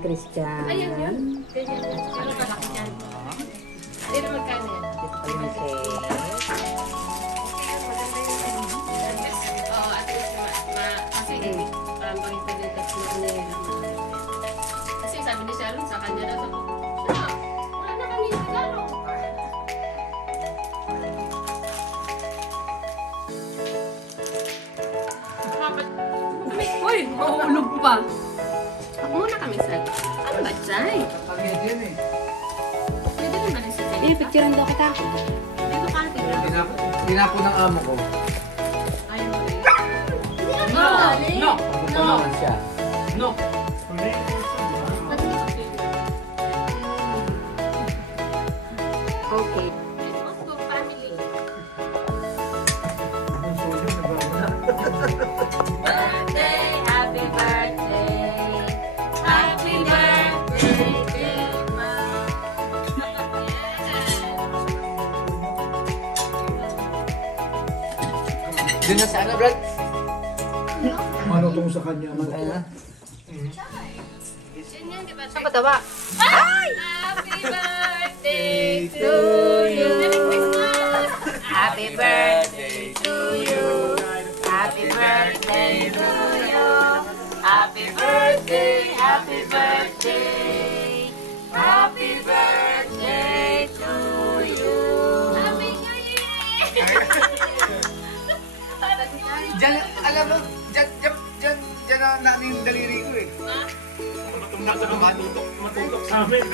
Christian. Ayan yun. Ganyan. Pero malaki yan. Pero magkano yan? Ito yung cake. Oo, at least kasi parang bang pagdagat na yun. Kasi sabi ni Sharon sa kanya na sabi, wala na kami yung regalo. Uy, mauulog pa. Muna kami sa... Ano ba, Chay? Pagkakit yan eh. Pwede rin ba rin sa Chay? Picturean daw kita. Dito ka, tignan. Tinapo ng amo ko. Ayaw mo rin. No! Gusto naman siya. No! Okay. Moscow family. Birthday, happy birthday. Happy birthday, dear Mom. Doon na sa ano, Brad? Ano tong sa kanya? Ayan. Yan, di ba? Saan ba tawa? Happy birthday to you. Merry Christmas! Happy birthday to you. Happy birthday to you. Happy birthday, happy birthday. Happy birthday to you. Happy ngayon! Diyan, alam mo, diyan ang namin yung daliri ko eh. Matulog sa amin.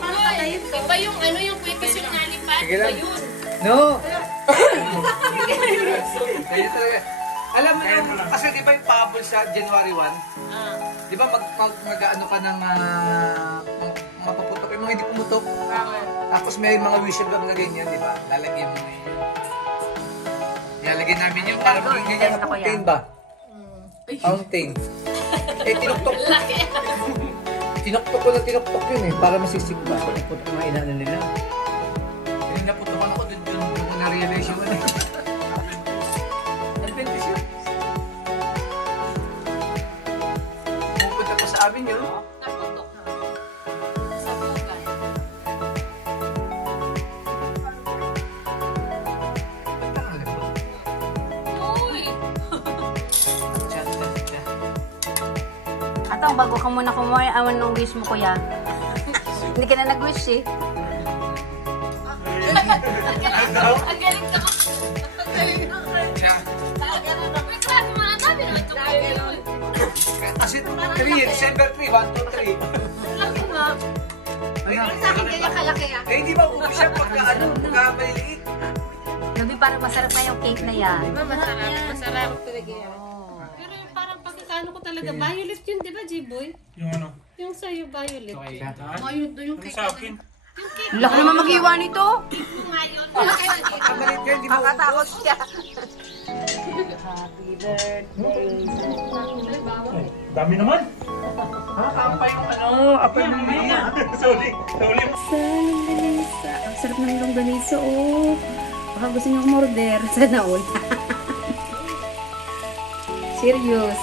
Ay, iba yung ano yung quickest yung nalipad. Sige Iba lang. yun. No! Kaya talaga. Alam mo yung, kasi di ba yung pahabol sa January 1? Di ba mag-ano ka ng mga paputok, yung mga hindi pumutok? Tapos may mga wishes ba nalagay niyan, di ba? Lalagyan mo na yun. Nilalagyan namin yung parang ganyan na fountain ba? Fountain. Eh, tinuktok. Tinuktok ko na tinuktok yun eh, para masisig ba? Puto na inano nila. Yung naputukan ako, doon na-realize yung ano. Adventist yun. Pupunta pa sa amin yun. Naputok. Sa bugan. Uy! Atong bago ka muna kumuha, awan ng wish mo, kuya. Hindi ka na nag-wish eh. Ang galing ka ko. Ang galing ka ko. May klase mga sabi naman ito. Kasi 3, December 3, 1, 2, 3. Laki nga. Sa akin kaya kalaki ah. Eh, hindi ba upo siya pagka maliliit? Gabi parang masarap pa yung cake na yan. Diba masarap? Masarap talaga yan. Pero yung parang pagkakano ko talaga, violet yun, di ba, G-Boy? Yung ano? Yung sa'yo, violet. Violet na yung cake. Sa akin. Laki naman mag-iwa nito. Ngayon. Ang maliit yan, di ba Nakatakot ubos? siya. Happy birthday. Dami naman. Apa yung ano, apa yung maliit. Sorry. Sa longganisa. Ang sarap ng longganisa, oh. Baka gusto niyo umorder. Sana all. Serious.